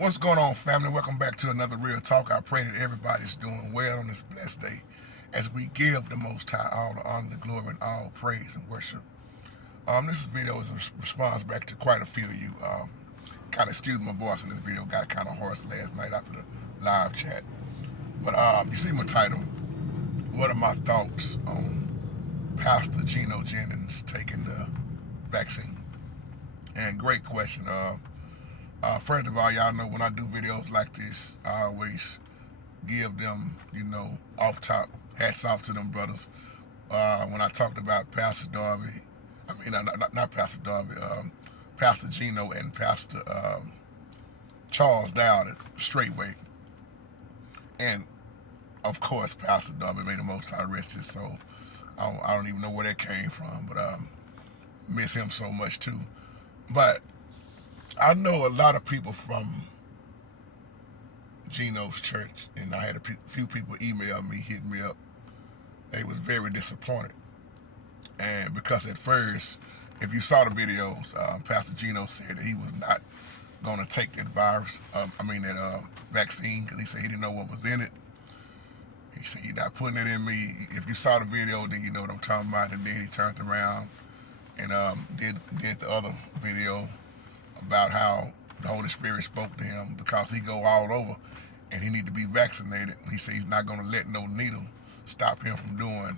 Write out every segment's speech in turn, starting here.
What's going on, family? Welcome back to another Real Talk. I pray that everybody's doing well on this blessed day as we give the Most High all the honor, the glory, and all praise and worship. This video is a response back to quite a few of you. Kind of excuse my voice in this video. Got kind of hoarse last night after the live chat. But you see my title. What are my thoughts on Pastor Gino Jennings taking the vaccine? And great question. First of all, y'all know when I do videos like this, I always give them, off top, hats off to them brothers. When I talked about Pastor Darby, not Pastor Darby, Pastor Gino and Pastor Charles Dowd straightway. And, of course, Pastor Darby made the Most High rest his soul. I don't even know where that came from, but miss him so much, too. But I know a lot of people from Gino's church, and I had a few people email me, hit me up. They was very disappointed. And because at first, if you saw the videos, Pastor Gino said that he was not going to take that vaccine, because he said he didn't know what was in it. He said, "You're not putting it in me." If you saw the video, then you know what I'm talking about. And then he turned around and did the other video about how the Holy Spirit spoke to him because he go all over and he need to be vaccinated. He said he's not going to let no needle stop him from doing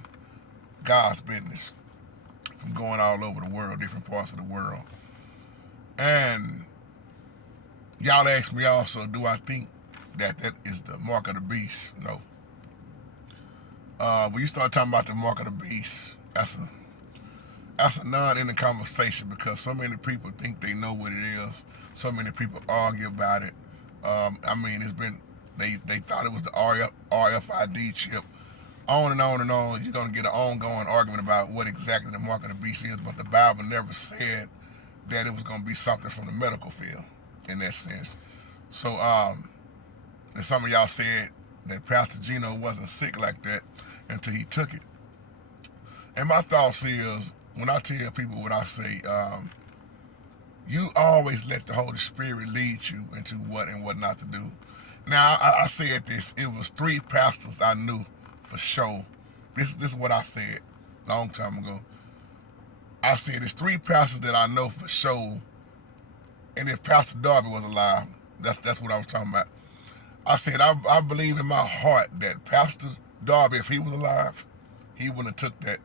God's business, from going all over the world, different parts of the world. And y'all asked me also, do I think that is the mark of the beast? No. When you start talking about the mark of the beast, that's a non-ending conversation because so many people think they know what it is. So many people argue about it. It's been, they thought it was the RFID chip. On and on and on. You're going to get an ongoing argument about what exactly the mark of the beast is, but the Bible never said that it was going to be something from the medical field in that sense. So, and some of y'all said that Pastor Gino wasn't sick like that until he took it. And my thoughts is, when I tell people what I say, you always let the Holy Spirit lead you into what and what not to do. Now, I said this. It was 3 pastors I knew for sure. This is what I said a long time ago. I said there's 3 pastors that I know for sure. And if Pastor Darby was alive, that's what I was talking about. I said I believe in my heart that Pastor Darby, if he was alive, he wouldn't have took that.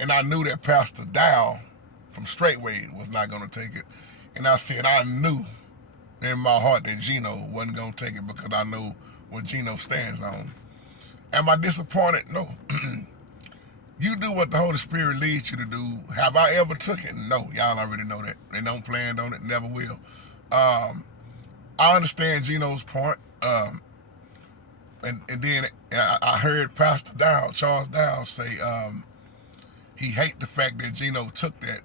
And I knew that Pastor Dow from Straightway was not going to take it. And I said I knew in my heart that Gino wasn't going to take it because I know what Gino stands on. Am I disappointed? No. You do what the Holy Spirit leads you to do. Have I ever took it? No. Y'all already know that. They don't plan on it, never will. I understand Gino's point. And then I heard Pastor Dow, Charles Dow, say he hate the fact that Gino took that,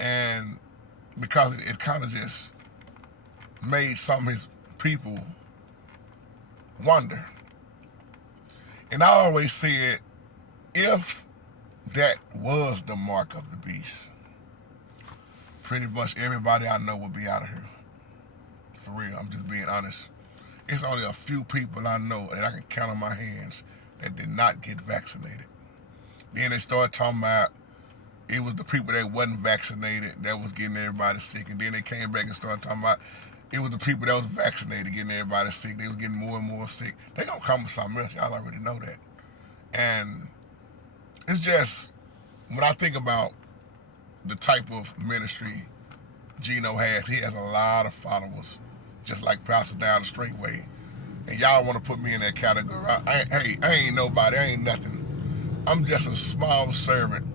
and because it kind of just made some of his people wonder. And I always said, if that was the mark of the beast, pretty much everybody I know would be out of here. For real, I'm just being honest. It's only a few people I know that I can count on my hands that did not get vaccinated. Then they started talking about it was the people that wasn't vaccinated that was getting everybody sick. And then they came back and started talking about it was the people that was vaccinated getting everybody sick. They was getting more and more sick. They gonna come with something else. Y'all already know that. And it's just, when I think about the type of ministry Gino has, he has a lot of followers, just like Pastor Down the Straightway. And y'all want to put me in that category. I ain't nobody. I ain't nothing. I'm just a small servant.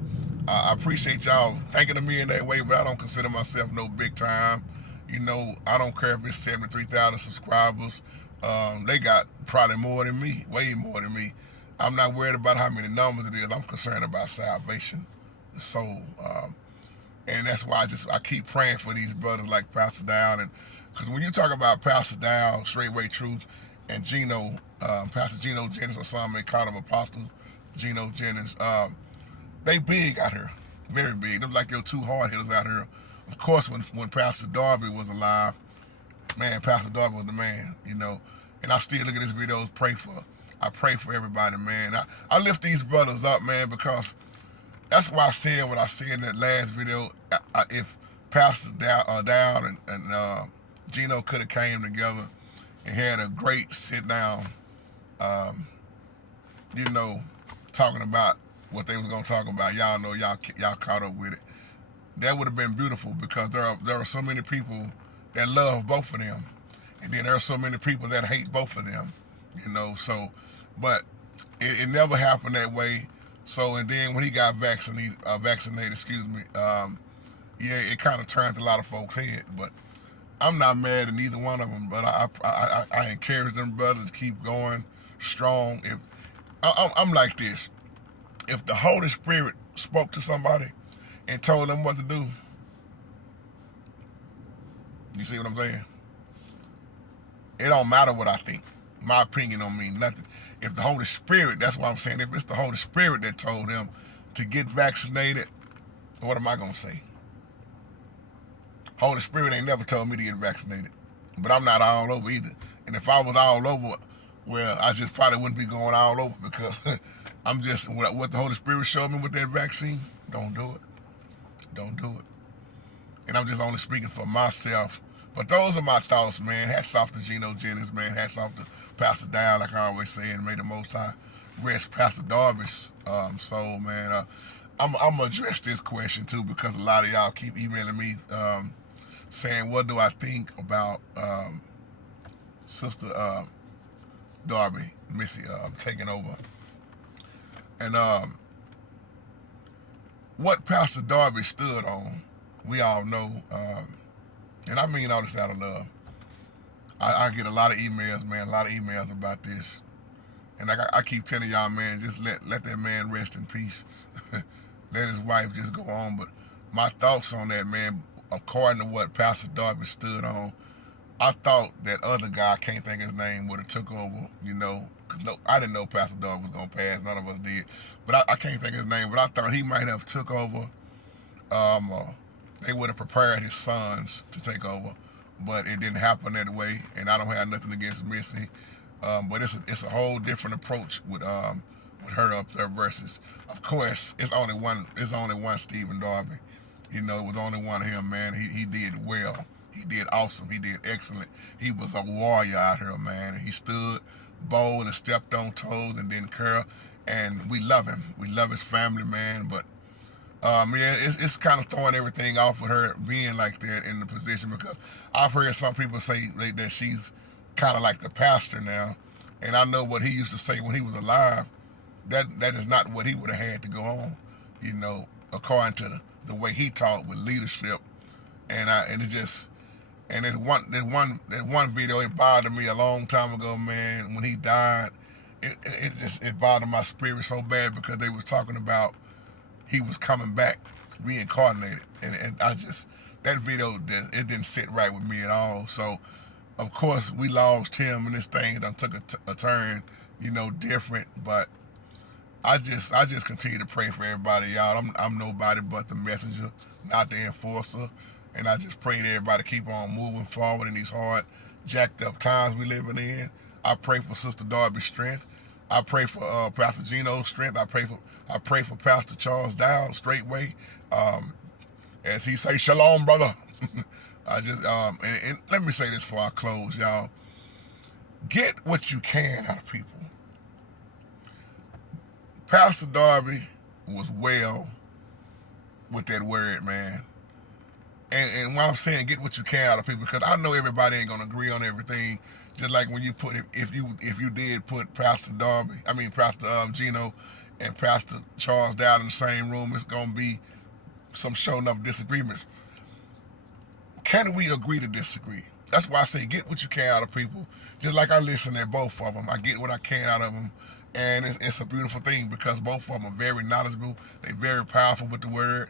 I appreciate y'all thinking of me in that way, but I don't consider myself no big time. I don't care if it's 73,000 subscribers. They got probably more than me, way more than me. I'm not worried about how many numbers it is. I'm concerned about salvation, the soul. And that's why I keep praying for these brothers like Pastor Down. And because when you talk about Pastor Down, Straightway Truth, and Gino, Pastor Gino Jennings, or some may call him Apostle Gino Jennings, they big out here, very big. They're like your 2 hard hitters out here. Of course, when Pastor Darby was alive, man, Pastor Darby was the man, And I still look at his videos, I pray for everybody, man. I lift these brothers up, man, because that's why I said what I said in that last video. If Pastor Dowd and Gino could have came together and had a great sit down, um, talking about what they was gonna talk about. Y'all know y'all caught up with it. That would have been beautiful because there are so many people that love both of them, and then there are so many people that hate both of them. So, but it never happened that way. So, and then when he got vaccinated, it kind of turned a lot of folks' head. But I'm not mad at neither one of them. But I encourage them brothers to keep going strong. If I'm like this, if the Holy Spirit spoke to somebody and told them what to do, you see what I'm saying? It don't matter what I think. My opinion don't mean nothing. If the Holy Spirit, that's what I'm saying, if it's the Holy Spirit that told him to get vaccinated, what am I going to say? Holy Spirit ain't never told me to get vaccinated. But I'm not all over either. And if I was all over, well, I just probably wouldn't be going all over because I'm just, what the Holy Spirit showed me with that vaccine, don't do it. Don't do it. And I'm just only speaking for myself. But those are my thoughts, man. Hats off to Gino Jennings, man. Hats off to Pastor Dow, like I always say, and may the Most High rest Pastor Darby's soul, man. I'm going to address this question, too, because a lot of y'all keep emailing me saying, what do I think about Sister Darby, Missy, taking over? And what Pastor Darby stood on, we all know, and I mean all this out of love. I get a lot of emails, man, about this. And I keep telling y'all, man, just let that man rest in peace. Let his wife just go on. But my thoughts on that, man, according to what Pastor Darby stood on, I thought that other guy, I can't think his name, would have took over, Cause I didn't know Pastor Darby was going to pass. None of us did. But I can't think his name, but I thought he might have took over. They would have prepared his sons to take over, but it didn't happen that way. And I don't have nothing against Missy, but it's a whole different approach with her up there versus, of course, it's only one Stephen Darby. It was only one of him, man. He did well. He did awesome. He did excellent. He was a warrior out here, man. And he stood bold and stepped on toes and didn't care. And we love him. We love his family, man. But it's kind of throwing everything off with her being like that in the position, because I've heard some people say that she's kind of like the pastor now, and I know what he used to say when he was alive. That is not what he would have had to go on, according to the way he taught with leadership, and that one video, it bothered me a long time ago, man. When he died, it bothered my spirit so bad because they was talking about he was coming back, reincarnated, and that video, it didn't sit right with me at all. So, of course, we lost him, and this thing done took a turn, different. But I just continue to pray for everybody, y'all. I'm nobody but the messenger, not the enforcer, and I just pray that everybody keep on moving forward in these hard, jacked up times we living in. I pray for Sister Darby's strength. I pray for Pastor Gino's strength. I pray for Pastor Charles Dowd straightway. As he say, shalom, brother. And let me say this before I close, y'all. Get what you can out of people. Pastor Darby was well with that word, man. And when I'm saying get what you can out of people, because I know everybody ain't gonna agree on everything. Just like when you put, if you did put Pastor Gino and Pastor Charles Dowd in the same room, it's gonna be some show enough disagreements. Can we agree to disagree? That's why I say get what you can out of people. Just like I listen to both of them, I get what I can out of them, and it's a beautiful thing because both of them are very knowledgeable. They're very powerful with the word.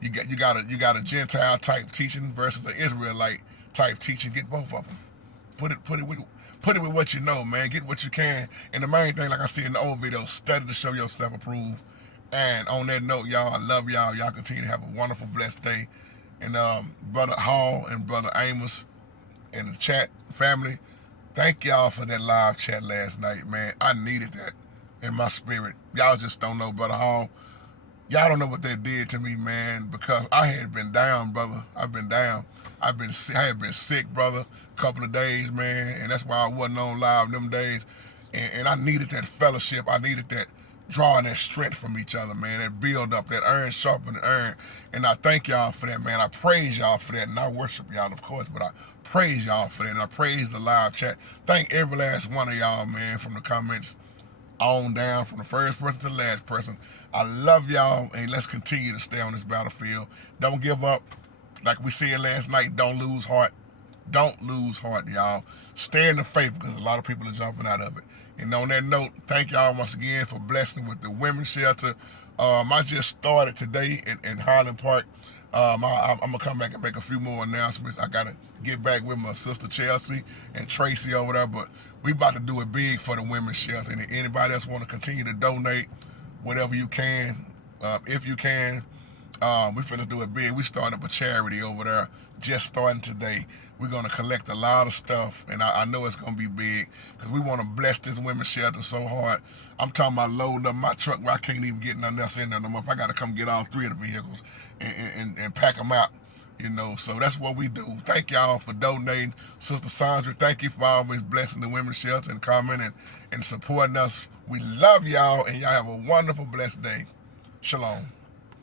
You got a Gentile type teaching versus an Israelite type teaching. Get both of them. Put it with what you know, man. Get what you can. And the main thing, like I said in the old video, study to show yourself approved. And on that note, y'all, I love y'all. Y'all continue to have a wonderful, blessed day. And Brother Hall and Brother Amos, in the chat family, thank y'all for that live chat last night, man. I needed that in my spirit. Y'all just don't know, Brother Hall. Y'all don't know what that did to me, man, because I had been down, brother. I've been down. I had been sick, brother, a couple of days, man, and that's why I wasn't on live them days. And I needed that fellowship. I needed that drawing that strength from each other, man, that build up, that iron sharpen the iron. And I thank y'all for that, man. I praise y'all for that, and I worship y'all, of course, but I praise y'all for that, and I praise the live chat. Thank every last one of y'all, man, from the comments on down, from the first person to the last person. I love y'all, and let's continue to stay on this battlefield. Don't give up. Like we said last night, don't lose heart. Don't lose heart, y'all. Stay in the faith, because a lot of people are jumping out of it. And on that note, thank y'all once again for blessing with the women's shelter. I just started today in Highland Park. I'm going to come back and make a few more announcements. I got to get back with my sister Chelsea and Tracy over there, but we about to do it big for the women's shelter. And anybody else want to continue to donate, whatever you can, if you can, we finna do it big. We started up a charity over there, just starting today. We're going to collect a lot of stuff, and I know it's going to be big, because we want to bless this women's shelter so hard. I'm talking about loading up my truck where I can't even get nothing else in there no more. If I got to come get all 3 of the vehicles and pack them out, you know. So that's what we do. Thank y'all for donating. Sister Sandra, thank you for always blessing the women's shelter and commenting and supporting us. We love y'all, and y'all have a wonderful, blessed day. Shalom.